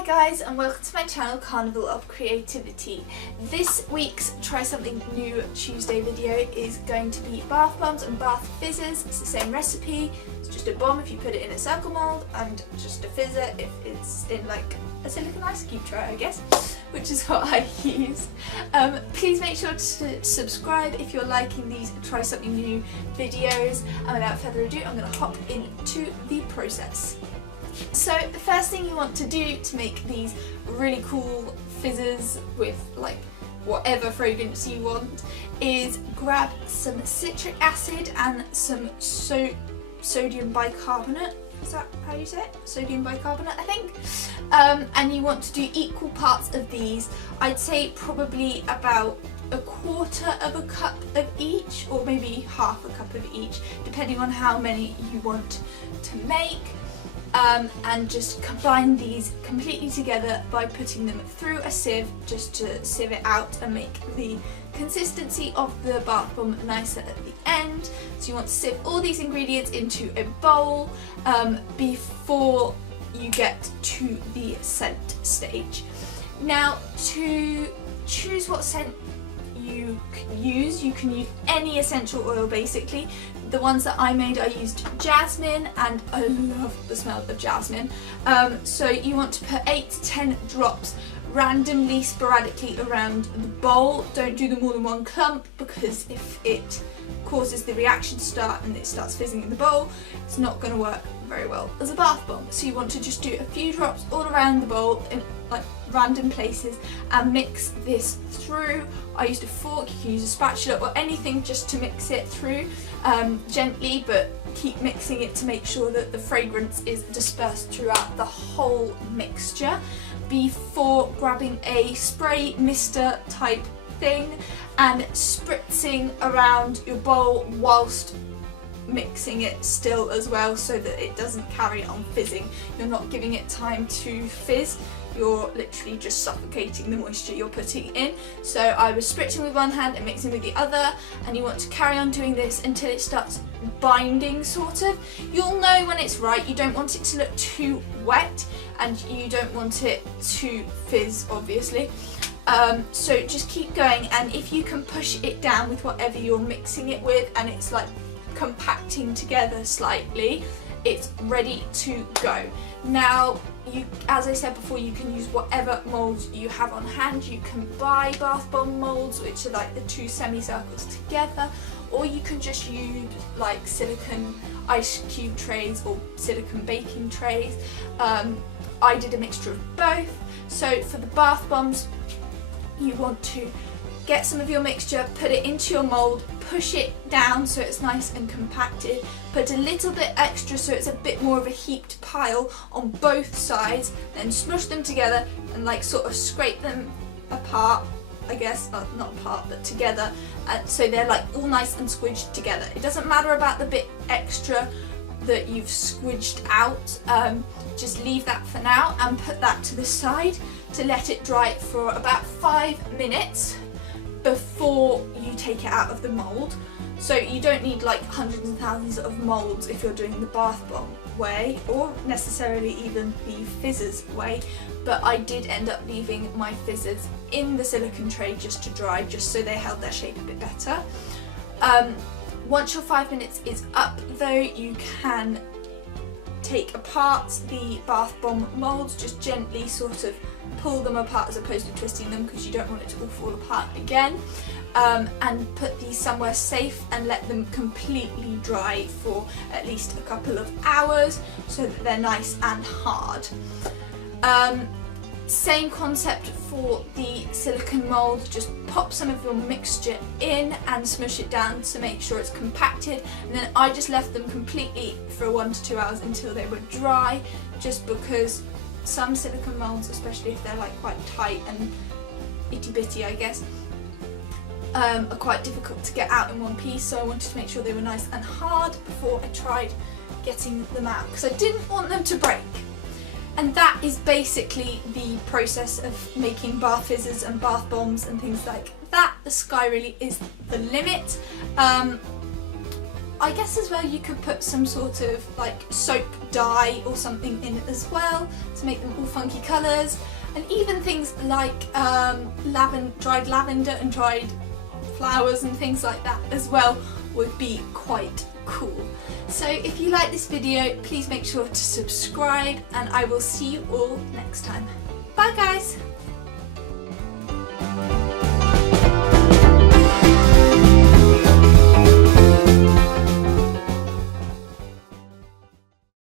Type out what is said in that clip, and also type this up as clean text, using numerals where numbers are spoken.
Hi guys, and welcome to my channel Carnival of Creativity. This week's Try Something New Tuesday video is going to be bath bombs and bath fizzers. It's the same recipe, it's just a bomb if you put it in a circle mould and just a fizzer if it's in like a silicone ice cube tray, I guess, which is what I use. Please make sure to subscribe if you're liking these Try Something New videos, and without further ado I'm going to hop into the process. So the first thing you want to do to make these really cool fizzers with like whatever fragrance you want is grab some citric acid and some sodium bicarbonate. Is that how you say it? Sodium bicarbonate, I think. And you want to do equal parts of these. I'd say probably about a quarter of a cup of each, or maybe half a cup of each, depending on how many you want to make. And just combine these completely together by putting them through a sieve just to sieve it out and make the consistency of the bath bomb nicer at the end. So you want to sieve all these ingredients into a bowl before you get to the scent stage. Now, to choose what scent you can use any essential oil basically. The ones that I made, I used jasmine, and I love the smell of jasmine. So you want to put 8 to 10 drops randomly, sporadically around the bowl. Don't do them all in one clump, because if it causes the reaction to start and it starts fizzing in the bowl, it's not going to work very well as a bath bomb. So you want to just do a few drops all around the bowl in like random places and mix this through. I used a fork, you can use a spatula or anything just to mix it through gently, but keep mixing it to make sure that the fragrance is dispersed throughout the whole mixture before grabbing a spray mister type thing and spritzing around your bowl whilst mixing it still as well, so that it doesn't carry on fizzing. You're not giving it time to fizz, you're literally just suffocating the moisture you're putting in. So I was spritzing with one hand and mixing with the other, and you want to carry on doing this until it starts binding sort of. You'll know when it's right. You don't want it to look too wet and you don't want it to fizz, obviously. So just keep going, and if you can push it down with whatever you're mixing it with and it's like compacting together slightly, it's ready to go. Now, as I said before, you can use whatever moulds you have on hand. You can buy bath bomb moulds, which are like the 2 semicircles together, or you can just use like silicone ice cube trays or silicone baking trays. I did a mixture of both. So for the bath bombs, you want to get some of your mixture, put it into your mould, push it down so it's nice and compacted, put a little bit extra so it's a bit more of a heaped pile on both sides, then smush them together and like sort of scrape them apart, I guess, not apart but together, so they're like all nice and squidged together. It doesn't matter about the bit extra that you've squidged out, just leave that for now and put that to the side to let it dry for about 5 minutes before you take it out of the mould. So you don't need like hundreds and thousands of moulds if you're doing the bath bomb way, or necessarily even the fizzers way, but I did end up leaving my fizzers in the silicone tray just to dry, just so they held their shape a bit better. Once your 5 minutes is up though, you can take apart the bath bomb moulds, just gently sort of pull them apart as opposed to twisting them, because you don't want it to all fall apart again, and put these somewhere safe and let them completely dry for at least a couple of hours so that they're nice and hard. Same concept for the silicone mould, just pop some of your mixture in and smush it down to make sure it's compacted, and then I just left them completely for 1 to 2 hours until they were dry, just because some silicone moulds, especially if they're like quite tight and itty bitty I guess, are quite difficult to get out in one piece, so I wanted to make sure they were nice and hard before I tried getting them out, because I didn't want them to break. And that is basically the process of making bath fizzers and bath bombs and things like that. The sky really is the limit. I guess as well you could put some sort of like soap dye or something in it as well to make them all funky colours, and even things like dried lavender and dried flowers and things like that as well would be quite cool. So if you like this video, please make sure to subscribe, and I will see you all next time. Bye guys!